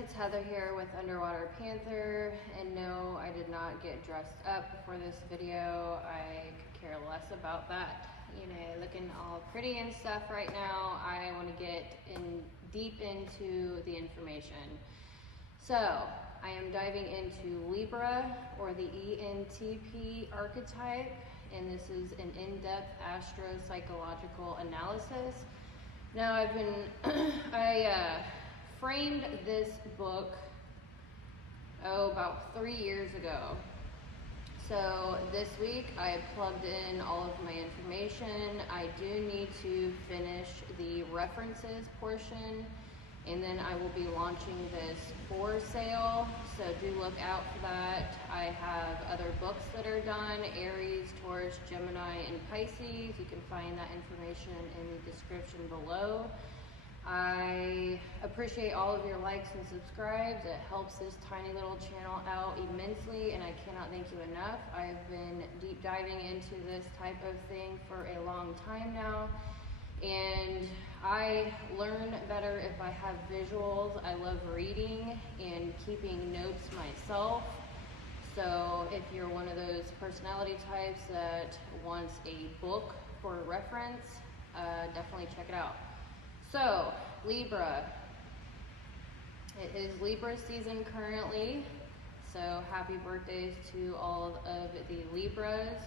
it's Heather here with Underwater Panther, and no, I did not get dressed up for this video. I could care less about that. You know, looking all pretty and stuff right now. I want to get deep into the information. So, I am diving into Libra, or the Entp archetype, and this is an in-depth Astro-Psychological analysis. Now, I framed this book, about 3 years ago. So this week I plugged in all of my information. I do need to finish the references portion, and then I will be launching this for sale, so do look out for that. I have other books that are done, Aries, Taurus, Gemini, and Pisces. You can find that information in the description below. I appreciate all of your likes and subscribes. It helps this tiny little channel out immensely, and I cannot thank you enough. I've been deep diving into this type of thing for a long time now, and I learn better if I have visuals. I love reading and keeping notes myself. So if you're one of those personality types that wants a book for reference, definitely check it out. So, Libra. It is Libra season currently, so happy birthdays to all of the Libras.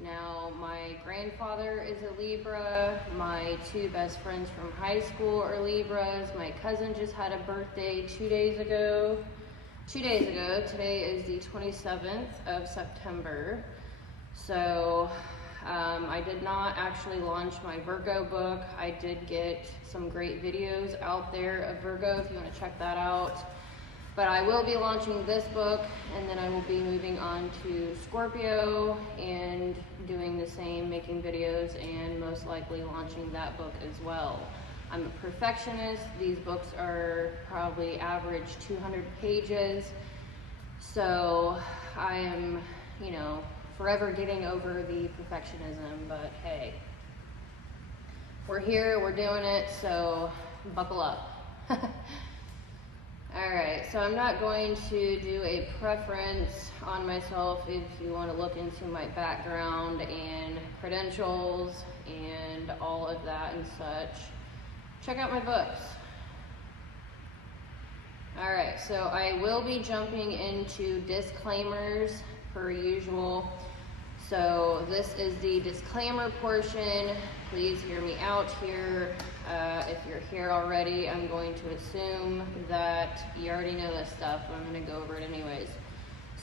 Now, my grandfather is a Libra, my two best friends from high school are Libras, my cousin just had a birthday 2 days ago. Today is the 27th of September. So, I did not actually launch my Virgo book. I did get some great videos out there of Virgo if you want to check that out. But I will be launching this book, and then I will be moving on to Scorpio and doing the same, making videos, and most likely launching that book as well. I'm a perfectionist. These books are probably average 200 pages. So I am, forever getting over the perfectionism, but hey, we're here, we're doing it, so buckle up. Alright, so I'm not going to do a preference on myself. If you want to look into my background and credentials and all of that and such, check out my books. Alright, so I will be jumping into disclaimers per usual. So this is the disclaimer portion. Please hear me out here. If you're here already, I'm going to assume that you already know this stuff, but I'm going to go over it anyways.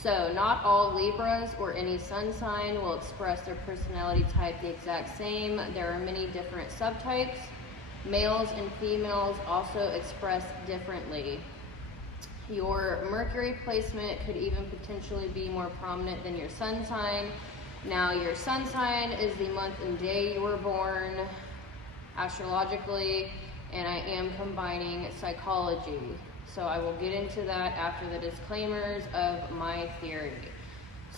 So not all Libras or any sun sign will express their personality type the exact same. There are many different subtypes. Males and females also express differently. Your Mercury placement could even potentially be more prominent than your sun sign. Now, your sun sign is the month and day you were born, astrologically, and I am combining psychology. So I will get into that after the disclaimers of my theory.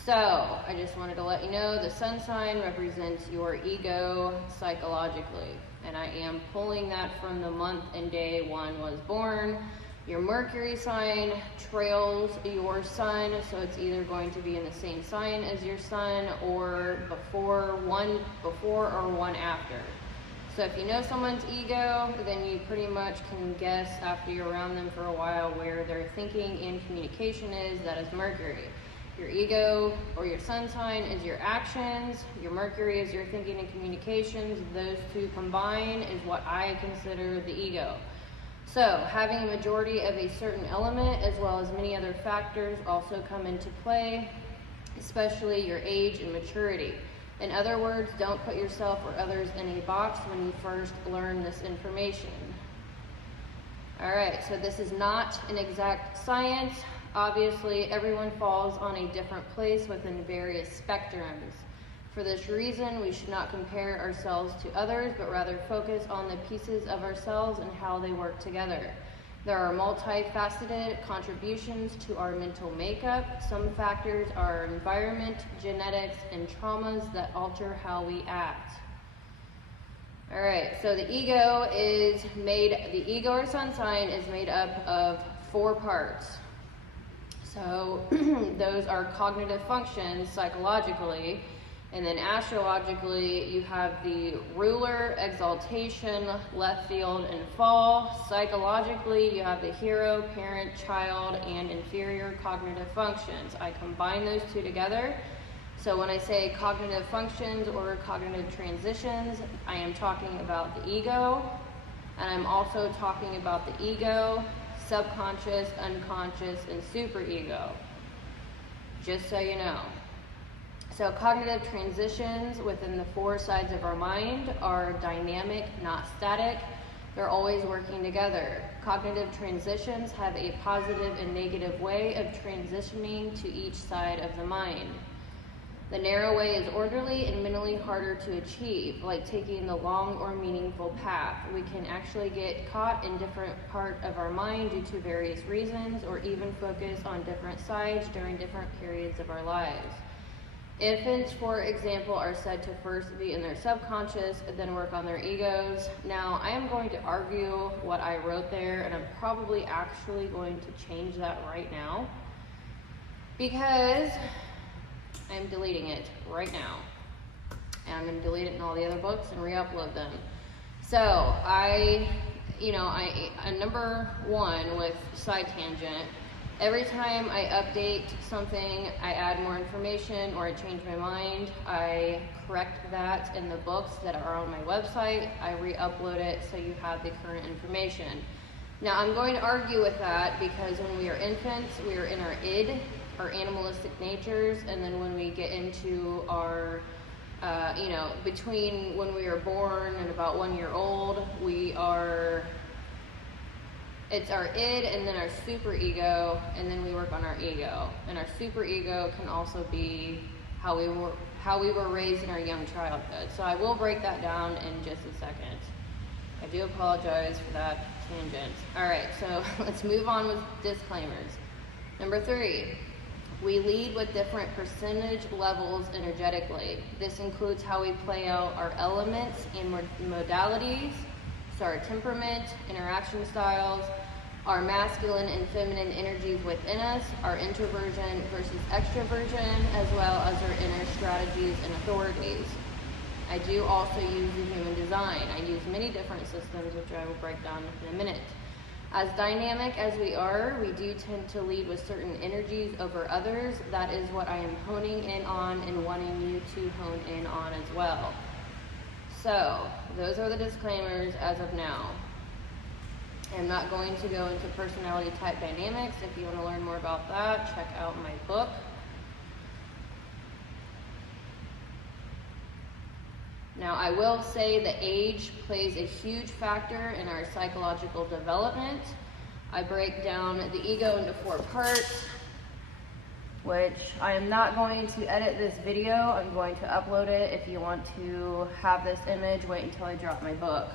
So, I just wanted to let you know the sun sign represents your ego psychologically, and I am pulling that from the month and day one was born. Your Mercury sign trails your sun, so it's either going to be in the same sign as your sun or one before or one after. So if you know someone's ego, then you pretty much can guess after you're around them for a while where their thinking and communication is. That is Mercury. Your ego or your sun sign is your actions. Your Mercury is your thinking and communications. Those two combine is what I consider the ego. So, having a majority of a certain element as well as many other factors also come into play, especially your age and maturity. In other words, don't put yourself or others in a box when you first learn this information. Alright, so this is not an exact science. Obviously, everyone falls on a different place within various spectrums. For this reason, we should not compare ourselves to others, but rather focus on the pieces of ourselves and how they work together. There are multifaceted contributions to our mental makeup. Some factors are environment, genetics, and traumas that alter how we act. Alright, so the ego or sun sign is made up of 4 parts. So those are cognitive functions psychologically, and then astrologically you have the ruler, exaltation, left field, and fall. Psychologically you have the hero, parent, child, and inferior cognitive functions. I combine those 2 together. So when I say cognitive functions or cognitive transitions, I am talking about the ego, and I'm also talking about the ego, subconscious, unconscious, and superego, just so you know. So cognitive transitions within the 4 sides of our mind are dynamic, not static. They're always working together. Cognitive transitions have a positive and negative way of transitioning to each side of the mind. The narrow way is orderly and mentally harder to achieve, like taking the long or meaningful path. We can actually get caught in different part of our mind due to various reasons, or even focus on different sides during different periods of our lives. Infants, for example, are said to first be in their subconscious, then work on their egos. Now, I am going to argue what I wrote there, and I'm probably actually going to change that right now, because I'm deleting it right now, and I'm going to delete it in all the other books and re-upload them. So number 1 with side tangent, every time I update something, I add more information or I change my mind, I correct that in the books that are on my website. I re-upload it so you have the current information. Now, I'm going to argue with that because when we are infants, we are in our id, our animalistic natures, and then when we get into our, between when we are born and about 1 year old, it's our id and then our superego, and then we work on our ego. And our superego can also be how we were raised in our young childhood. So I will break that down in just a second. I do apologize for that tangent. All right, so let's move on with disclaimers. Number 3. We lead with different percentage levels energetically. This includes how we play out our elements and modalities, so our temperament, interaction styles, our masculine and feminine energies within us, our introversion versus extroversion, as well as our inner strategies and authorities. I do also use the human design. I use many different systems, which I will break down in a minute. As dynamic as we are, we do tend to lead with certain energies over others. That is what I am honing in on and wanting you to hone in on as well. So, those are the disclaimers as of now. I'm not going to go into personality type dynamics. If you want to learn more about that, check out my book. Now, I will say that age plays a huge factor in our psychological development. I break down the ego into 4 parts, which I am not going to edit this video. I'm going to upload it. If you want to have this image, wait until I drop my book.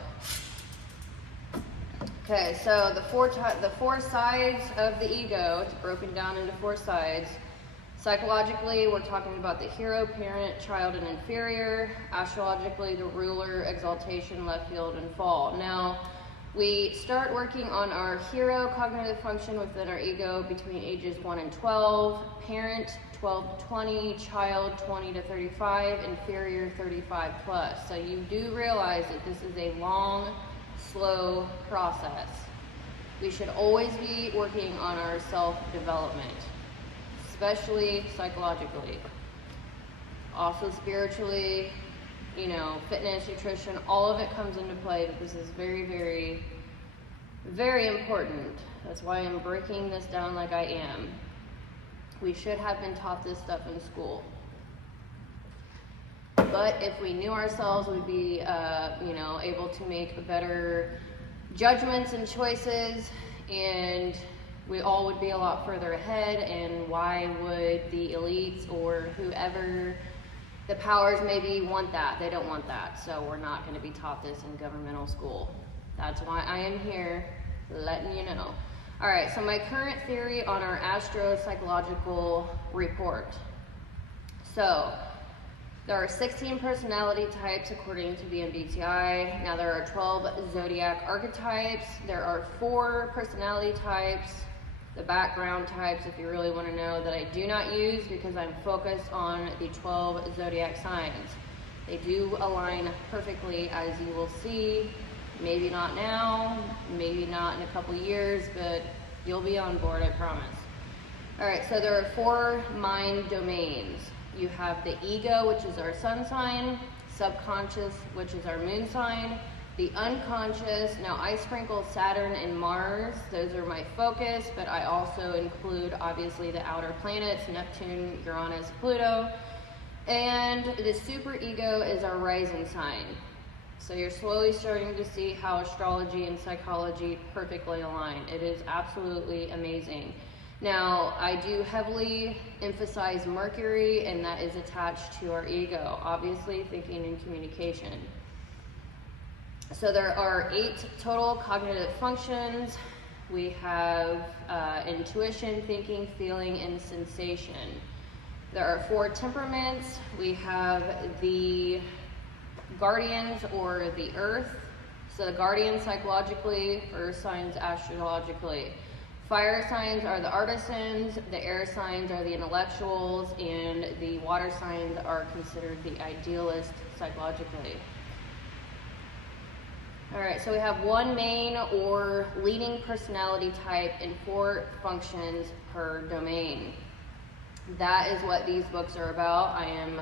Okay, so the four sides of the ego, it's broken down into 4 sides. Psychologically, we're talking about the hero, parent, child, and inferior. Astrologically, the ruler, exaltation, left field, and fall. Now, we start working on our hero cognitive function within our ego between ages 1 and 12, parent 12 to 20, child 20 to 35, inferior 35 plus. So you do realize that this is a long, slow process. We should always be working on our self-development, especially psychologically. Also spiritually, fitness, nutrition, all of it comes into play, but this is very, very, very important. That's why I'm breaking this down like I am. We should have been taught this stuff in school. But if we knew ourselves, we'd be, able to make better judgments and choices, and we all would be a lot further ahead. And why would the elites or whoever the powers maybe want that? They don't want that. So we're not going to be taught this in governmental school. That's why I am here letting you know. All right, so my current theory on our Astro-Psychological report. So there are 16 personality types according to the MBTI. Now there are 12 zodiac archetypes. There are 4 personality types. The background types, if you really want to know, that I do not use because I'm focused on the 12 zodiac signs. They do align perfectly, as you will see. Maybe not now, maybe not in a couple years, but you'll be on board, I promise. All right, so there are 4 mind domains. You have the ego, which is our sun sign, subconscious, which is our moon sign, the unconscious. Now I sprinkle Saturn and Mars, those are my focus, but I also include obviously the outer planets, Neptune, Uranus, Pluto, and the superego is our rising sign. So you're slowly starting to see how astrology and psychology perfectly align. It is absolutely amazing. Now, I do heavily emphasize Mercury, and that is attached to our ego, obviously thinking and communication. So there are 8 total cognitive functions. We have intuition, thinking, feeling, and sensation. There are 4 temperaments. We have the guardians, or the earth. So the guardians psychologically, earth signs astrologically. Fire signs are the artisans, the air signs are the intellectuals, and the water signs are considered the idealists psychologically. All right, so we have 1 main or leading personality type and 4 functions per domain. That is what these books are about. I am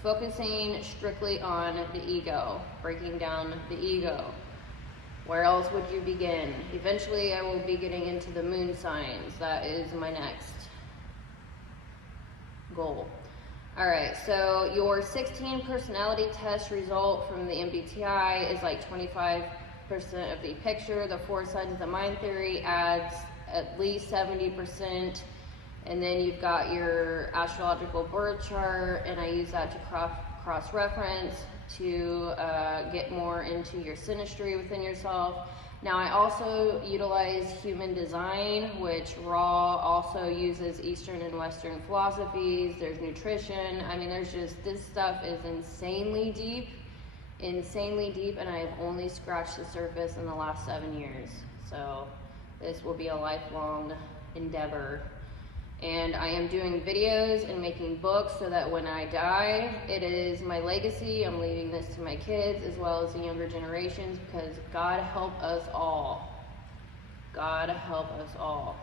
focusing strictly on the ego, breaking down the ego. Where else would you begin? Eventually I will be getting into the moon signs. That is my next goal. All right, so your 16 personality test result from the MBTI is like 25% of the picture. The 4 sides of the mind theory adds at least 70%. And then you've got your astrological birth chart, and I use that to cross-reference to get more into your synastry within yourself. Now I also utilize human design, which Raw also uses Eastern and Western philosophies. There's nutrition. I mean, there's just, this stuff is insanely deep, and I have only scratched the surface in the last 7 years. So this will be a lifelong endeavor. And I am doing videos and making books so that when I die, it is my legacy. I'm leaving this to my kids as well as the younger generations, because God help us all. God help us all.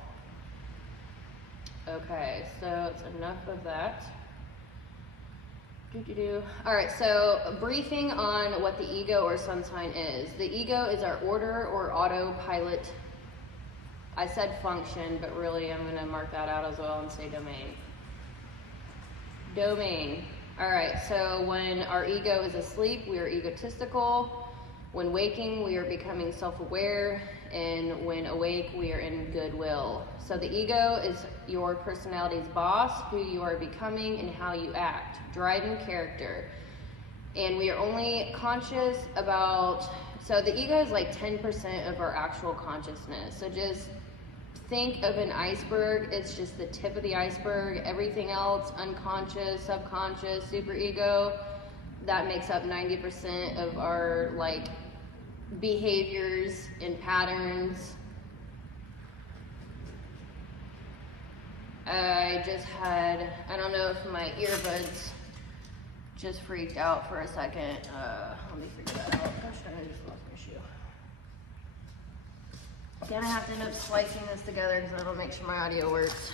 Okay, so it's enough of that. All right, so a briefing on what the ego or sun sign is. The ego is our order or autopilot. I said function, but really I'm going to mark that out as well and say domain. Domain. All right, so when our ego is asleep, we are egotistical. When waking, we are becoming self-aware. And when awake, we are in goodwill. So the ego is your personality's boss, who you are becoming and how you act, driving character. And we are only conscious about, so the ego is like 10% of our actual consciousness. So just think of an iceberg. It's just the tip of the iceberg. Everything else, unconscious, subconscious, superego, that makes up 90% of our like behaviors and patterns. I just had, I don't know if my earbuds just freaked out for a second. Let me figure that out. Gosh, I just lost my shoe. Gonna have to end up splicing this together because that'll make sure my audio works.